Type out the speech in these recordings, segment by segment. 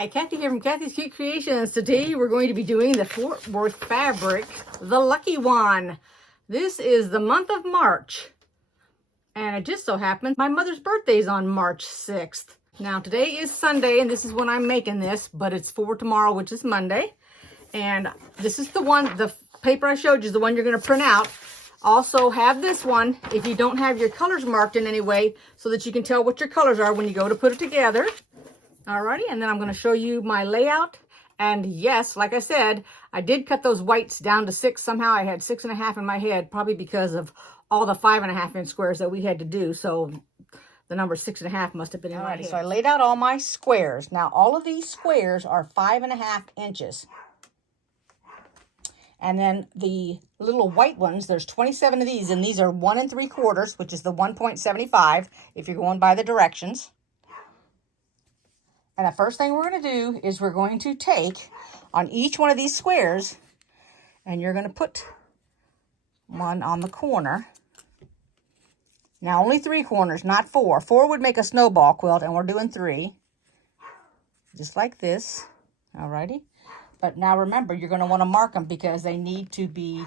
Hi, Kathy here from Kathy's Cute Creations. Today we're going to be doing the Fort Worth fabric, the Lucky One. This is the month of March, and it just so happens my mother's birthday is on March 6th. Now today is Sunday, and this is when I'm making this, but it's for tomorrow, which is Monday. And this is the one, the paper I showed you is the one you're going to print out. Also have this one if you don't have your colors marked in any way, so that you can tell what your colors are when you go to put it together. Alrighty, and then I'm going to show you my layout. And yes, like I said, I did cut those whites down to 6. Somehow I had 6.5 in my head, probably because of all the 5.5 inch squares that we had to do. So the number 6.5 must have been in my head. So I laid out all my squares. Now all of these squares are 5.5 inches. And then the little white ones, there's 27 of these, and these are 1 3/4, which is the 1.75 if you're going by the directions. And the first thing we're going to do is we're going to take on each one of these squares, and you're going to put one on the corner. Now only 3 corners, not 4. 4 would make a snowball quilt, and we're doing 3. Just like this. Alrighty. But now remember, you're going to want to mark them because they need to be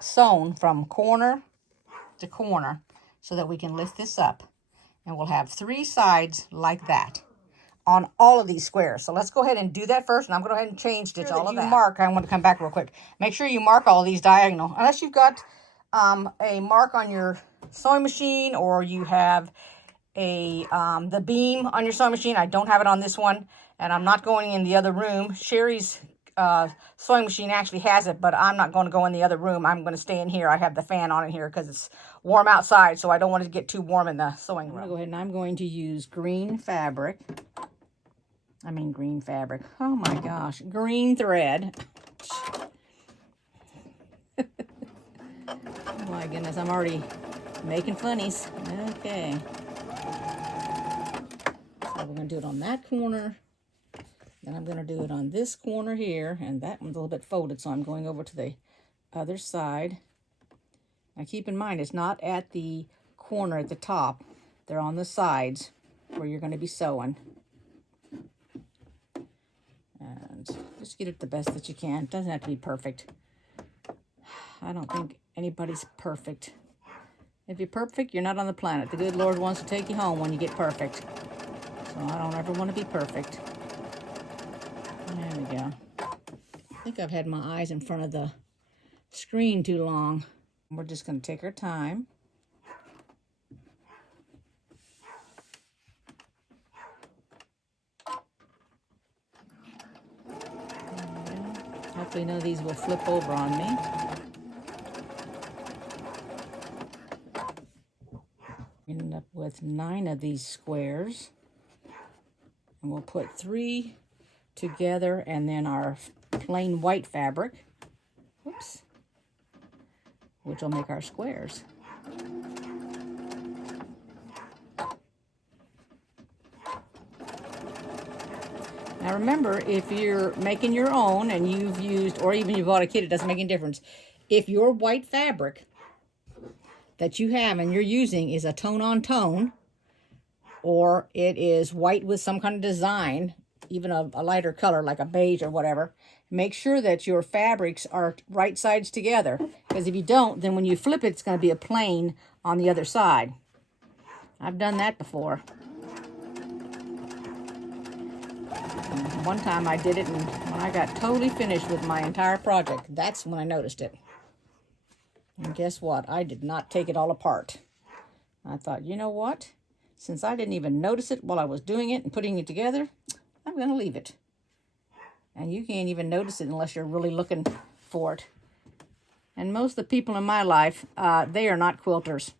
sewn from corner to corner so that we can lift this up. And we'll have 3 sides like that on all of these squares. So let's go ahead and do that first, and I'm going to go ahead and chain stitch all of that. Mark, I want to come back real quick. Make sure you mark all of these diagonal, unless you've got a mark on your sewing machine, or you have a the beam on your sewing machine. I don't have it on this one, and I'm not going in the other room. Sherry's sewing machine actually has it, but I'm not going to go in the other room. I'm going to stay in here. I have the fan on in here because it's warm outside, so I don't want it to get too warm in the sewing room. I'm going to go ahead and I'm going to use green fabric. Green fabric. Oh my gosh. Green thread. Oh my goodness, I'm already making funnies. Okay. So we're going to do it on that corner. Then I'm going to do it on this corner here. And that one's a little bit folded, so I'm going over to the other side. Now keep in mind, it's not at the corner at the top. They're on the sides where you're going to be sewing. And just get it the best that you can. It doesn't have to be perfect. I don't think anybody's perfect. If you're perfect, you're not on the planet. The good Lord wants to take you home when you get perfect. So I don't ever want to be perfect. There we go. I think I've had my eyes in front of the screen too long. We're just going to take our time. Hopefully none of these will flip over on me. End up with 9 of these squares. And we'll put 3 together, and then our plain white fabric. Whoops. Which will make our squares. Now remember, if you're making your own and you've used, or even you bought a kit, it doesn't make any difference. If your white fabric that you have and you're using is a tone-on-tone, or it is white with some kind of design, even a lighter color like a beige or whatever, make sure that your fabrics are right sides together. Because if you don't, then when you flip it, it's going to be a plain on the other side. I've done that before. One time I did it, and when I got totally finished with my entire project, that's when I noticed it. And guess what? I did not take it all apart. I thought, you know what? Since I didn't even notice it while I was doing it and putting it together, I'm going to leave it. And you can't even notice it unless you're really looking for it. And most of the people in my life, they are not quilters.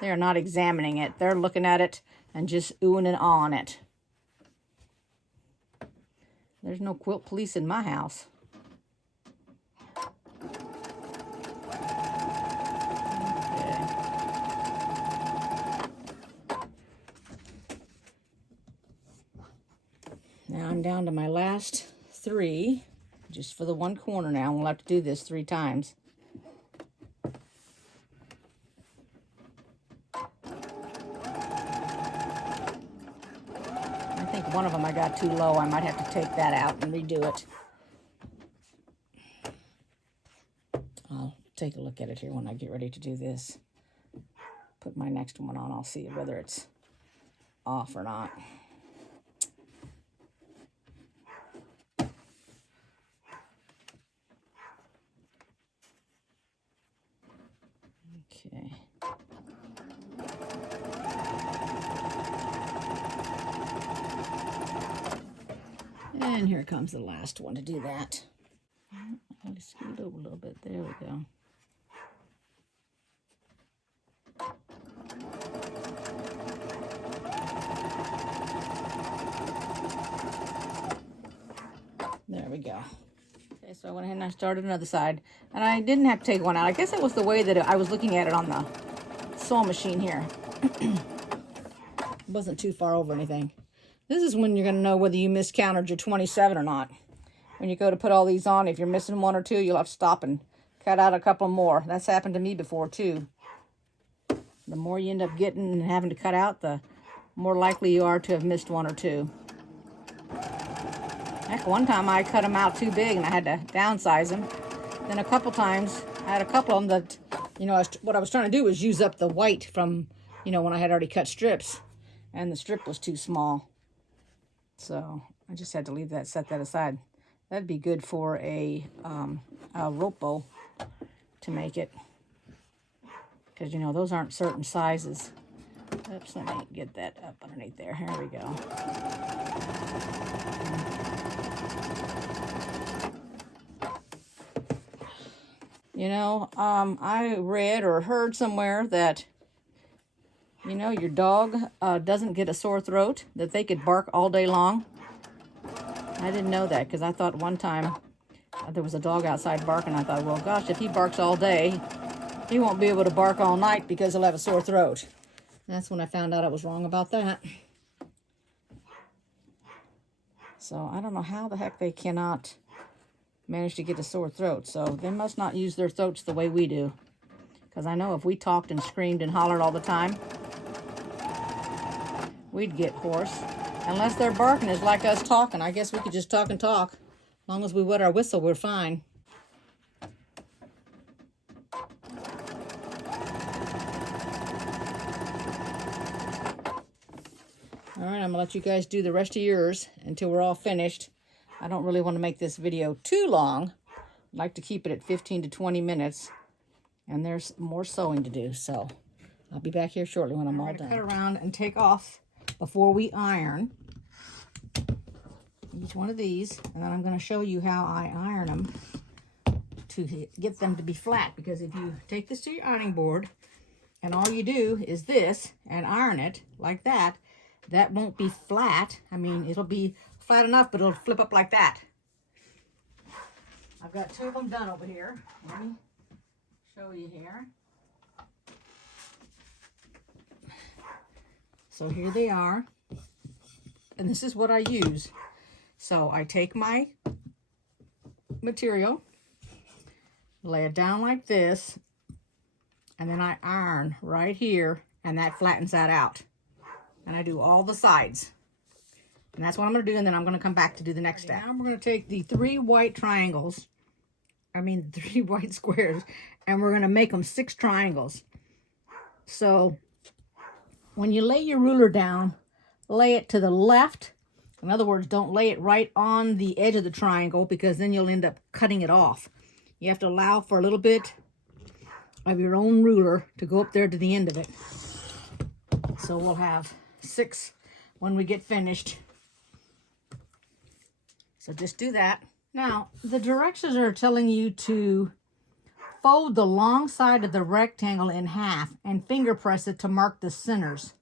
They are not examining it. They're looking at it and just oohing and ahhing it. There's no quilt police in my house. Okay. Now I'm down to my last 3, just for the one corner now. We'll have to do this 3 times. I think one of them I got too low. I might have to take that out and redo it. I'll take a look at it here when I get ready to do this. Put my next one on. I'll see whether it's off or not. Okay. And here comes the last one to do that. I'll just scoot over a little bit. There we go. There we go. Okay, so I went ahead and I started another side. And I didn't have to take one out. I guess it was the way that I was looking at it on the sewing machine here. It wasn't too far over anything. This is when you're going to know whether you miscounted your 27 or not. When you go to put all these on, if you're missing one or two, you'll have to stop and cut out a couple more. That's happened to me before too. The more you end up getting and having to cut out, the more likely you are to have missed one or two. Heck, one time I cut them out too big and I had to downsize them. Then a couple times, I had a couple of them that, you know, what I was trying to do was use up the white from, you know, when I had already cut strips. And the strip was too small. So I just had to leave that, set that aside. That'd be good for a rope bow to make it. Because, you know, those aren't certain sizes. Oops, let me get that up underneath there. Here we go. You know, I read or heard somewhere that, you know, your dog doesn't get a sore throat, that they could bark all day long. I didn't know that because I thought one time there was a dog outside barking. I thought, well, gosh, if he barks all day, he won't be able to bark all night because he'll have a sore throat. That's when I found out I was wrong about that. So I don't know how the heck they cannot manage to get a sore throat. So they must not use their throats the way we do. Because I know if we talked and screamed and hollered all the time, we'd get hoarse. Unless their barking is like us talking. I guess we could just talk and talk. As long as we wet our whistle, we're fine. All right, I'm going to let you guys do the rest of yours until we're all finished. I don't really want to make this video too long. I'd like to keep it at 15 to 20 minutes. And there's more sewing to do, so I'll be back here shortly when I'm all done. Cut around and take off before we iron each one of these, and then I'm going to show you how I iron them to get them to be flat. Because if you take this to your ironing board and all you do is this and iron it like that, that won't be flat. I mean, it'll be flat enough, but it'll flip up like that. I've got two of them done over here. Let me show you here. So here they are. And this is what I use. So I take my material, lay it down like this, and then I iron right here, and that flattens that out. And I do all the sides. And that's what I'm going to do, and then I'm going to come back to do the next step. Now we're going to take the 3 white triangles, I mean 3 white squares, and we're going to make them 6 triangles. So when you lay your ruler down, lay it to the left. In other words, don't lay it right on the edge of the triangle, because then you'll end up cutting it off. You have to allow for a little bit of your own ruler to go up there to the end of it. So we'll have 6 when we get finished. So just do that. Now, the directions are telling you to fold the long side of the rectangle in half and finger press it to mark the centers.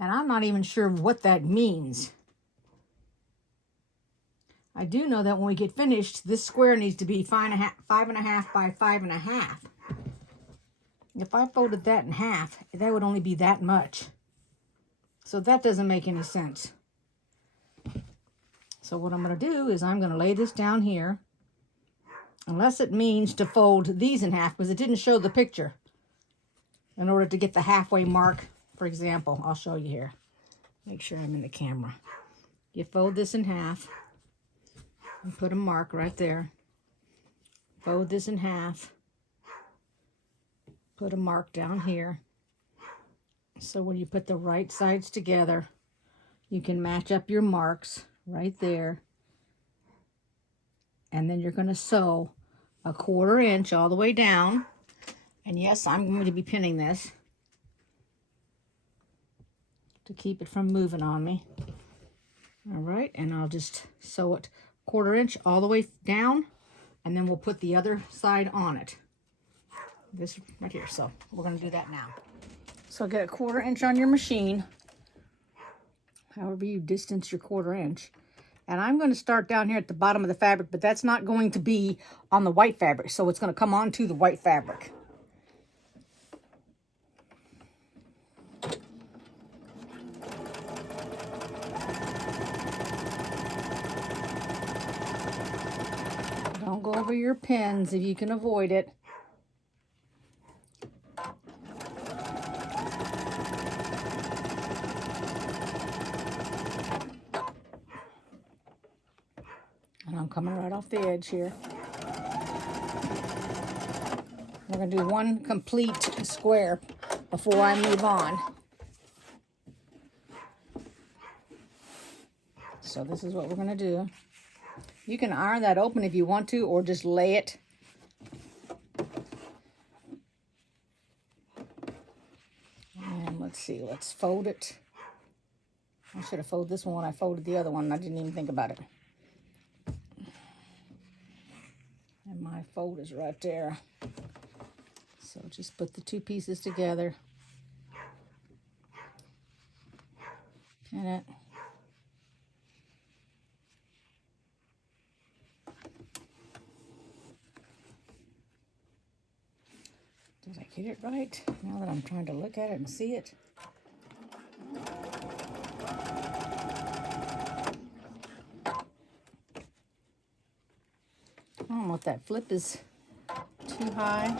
And I'm not even sure what that means. I do know that when we get finished, this square needs to be 5.5 by 5.5. If I folded that in half, that would only be that much. So that doesn't make any sense. So what I'm going to do is I'm going to lay this down here. Unless it means to fold these in half, because it didn't show the picture. In order to get the halfway mark, for example, I'll show you here. Make sure I'm in the camera. You fold this in half and put a mark right there. Fold this in half. Put a mark down here. So when you put the right sides together, you can match up your marks right there. And then you're going to sew a 1/4 inch all the way down. And yes, I'm going to be pinning this to keep it from moving on me. All right, and I'll just sew it 1/4 inch all the way down, and then we'll put the other side on it. This right here, so we're going to do that now. So get a 1/4 inch on your machine, however you distance your 1/4 inch. And I'm going to start down here at the bottom of the fabric, but that's not going to be on the white fabric, so it's going to come onto the white fabric. Don't go over your pins if you can avoid it. And I'm coming right off the edge here. We're going to do one complete square before I move on. So this is what we're going to do. You can iron that open if you want to, or just lay it. And let's see, let's fold it. I should have folded this one when I folded the other one. I didn't even think about it. And my fold is right there. So just put the two pieces together. Pin it. Did I get it right? Now that I'm trying to look at it and see it. I don't know if that flip is too high.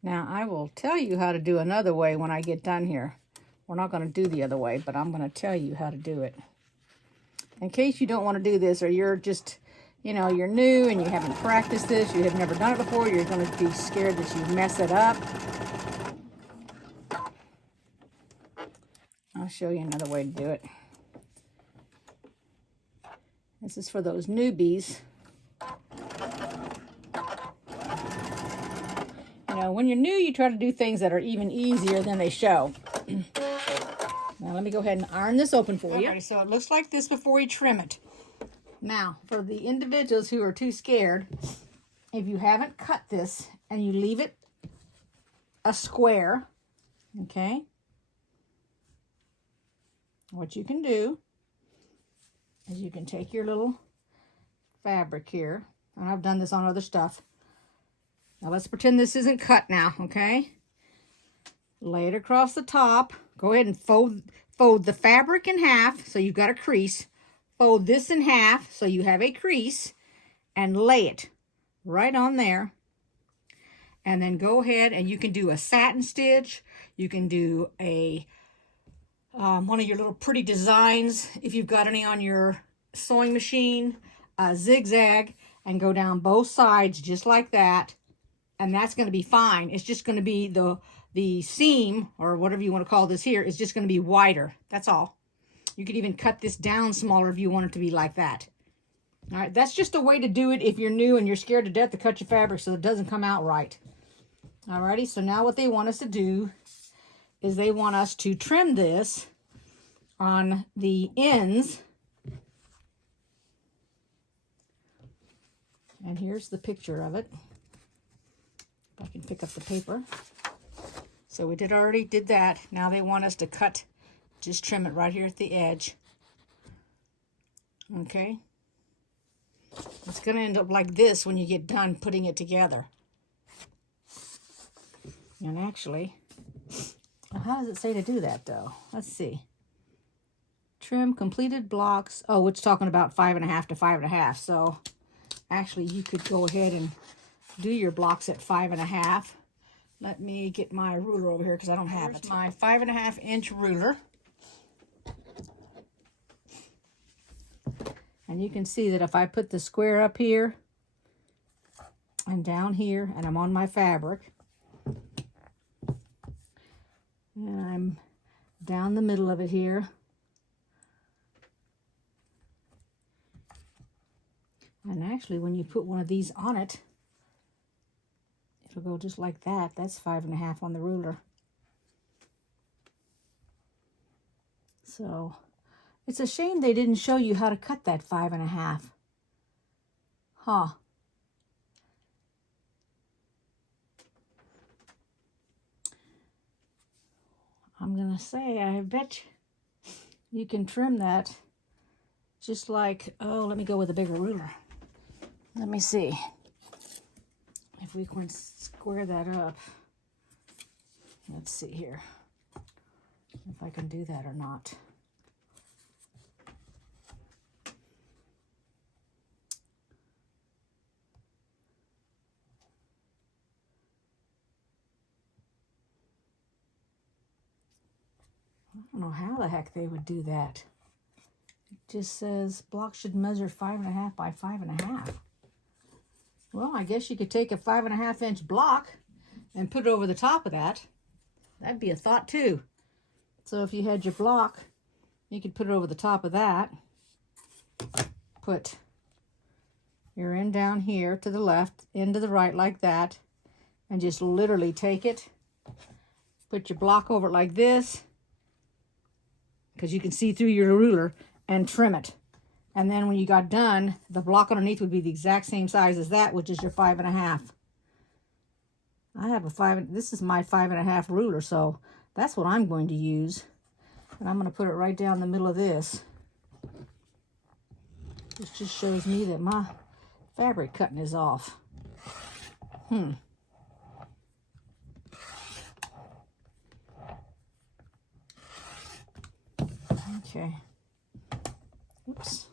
Now I will tell you how to do another way when I get done here. We're not going to do the other way, but I'm going to tell you how to do it. In case you don't want to do this, or you're just, you know, you're new and you haven't practiced this, you have never done it before, you're going to be scared that you mess it up. I'll show you another way to do it. This is for those newbies. You know, when you're new, you try to do things that are even easier than they show. Now let me go ahead and iron this open for you. Okay, so it looks like this before we trim it. Now, for the individuals who are too scared, if you haven't cut this and you leave it a square, okay, what you can do is you can take your little fabric here, and I've done this on other stuff. Now let's pretend this isn't cut now, okay? Lay it across the top. Go ahead and fold the fabric in half so you've got a crease. Fold this in half so you have a crease, and lay it right on there. And then go ahead and you can do a satin stitch. You can do a one of your little pretty designs if you've got any on your sewing machine, a zigzag, and go down both sides just like that. And that's going to be fine. It's just going to be the seam, or whatever you want to call this here, is just going to be wider. That's all. You could even cut this down smaller if you want it to be like that. All right, that's just a way to do it if you're new and you're scared to death to cut your fabric so it doesn't come out right. Alrighty, so now what they want us to do is they want us to trim this on the ends. And here's the picture of it. If I can pick up the paper. So we already did that. Now they want us to cut, just trim it right here at the edge. Okay. It's going to end up like this when you get done putting it together. And actually, how does it say to do that though? Let's see. Trim completed blocks. Oh, it's talking about 5.5 to 5.5. So Actually, you could go ahead and do your blocks at 5.5. Let me get my ruler over here because I don't have it. My 5.5-inch ruler. And you can see that if I put the square up here and down here, and I'm on my fabric, and I'm down the middle of it here, and actually when you put one of these on it, it'll go just like that. That's 5.5 on the ruler. So it's a shame they didn't show you how to cut that 5.5. Huh. I'm gonna say, I bet you can trim that just like, oh, let me go with a bigger ruler. Let me see if we can square that up. Let's see here if I can do that or not. I don't know how the heck they would do that. It just says block should measure 5.5 by 5.5. Well, I guess you could take a 5.5-inch block and put it over the top of that. That'd be a thought too. So if you had your block, you could put it over the top of that. Put your end down here to the left, end to the right like that, and just literally take it, put your block over it like this, because you can see through your ruler, and trim it. And then when you got done, the block underneath would be the exact same size as that, which is your 5.5. I have a 5, this is my 5.5 ruler, so that's what I'm going to use. And I'm going to put it right down the middle of this. This just shows me that my fabric cutting is off. Okay. Oops.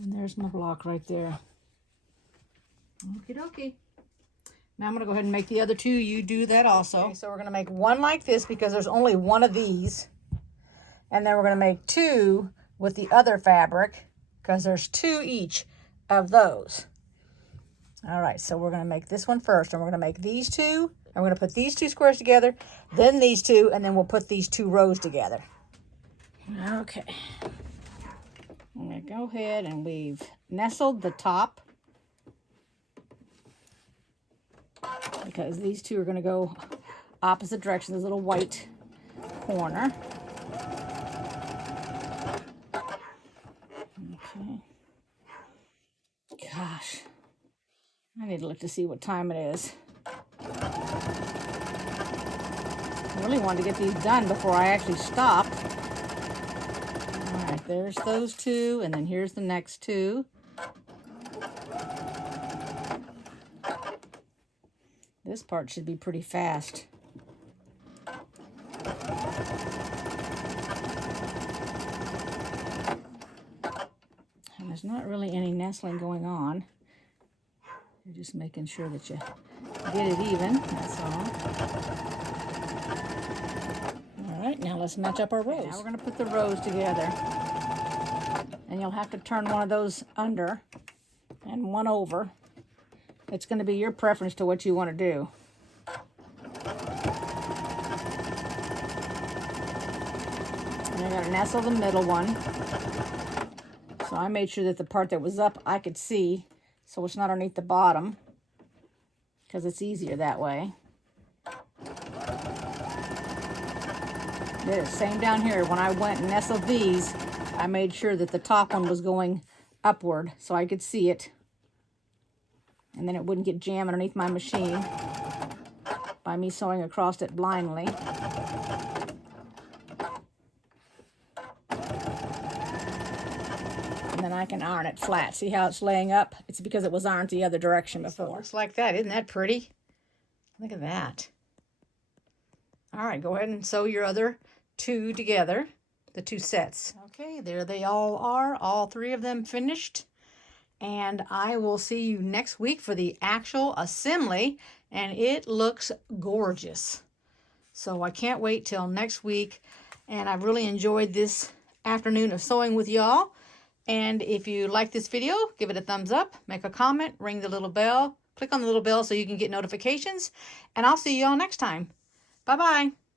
And there's my block right there. Okie dokie. Now I'm going to go ahead and make the other two. You do that also. Okay, so we're going to make one like this because there's only one of these. And then we're going to make two with the other fabric because there's two each of those. All right, so we're going to make this one first, and we're going to make these two. And we're going to put these two squares together, then these two, and then we'll put these two rows together. Okay. I'm going to go ahead and we've nestled the top because these two are going to go opposite directions. This little white corner. Okay. Gosh. I need to look to see what time it is. I really wanted to get these done before I actually stopped. All right, there's those two, and then here's the next two. This part should be pretty fast. And there's not really any nestling going on. You're just making sure that you get it even, that's all. All right, now let's match up our rows. Now we're going to put the rows together. And you'll have to turn one of those under and one over. It's going to be your preference to what you want to do. And you're going to nestle the middle one. So I made sure that the part that was up I could see, so it's not underneath the bottom, because it's easier that way. Did it same down here. When I went and nestled these, I made sure that the top one was going upward so I could see it. And then it wouldn't get jammed underneath my machine by me sewing across it blindly. And then I can iron it flat. See how it's laying up? It's because it was ironed the other direction before. So it looks like that. Isn't that pretty? Look at that. All right, go ahead and sew your other two together. the 2 sets. Okay, there they all are, all 3 of them finished. And I will see you next week for the actual assembly, and it looks gorgeous. So I can't wait till next week, and I've really enjoyed this afternoon of sewing with y'all. And if you like this video, give it a thumbs up, make a comment, ring the little bell, click on the little bell so you can get notifications, and I'll see y'all next time. Bye-bye.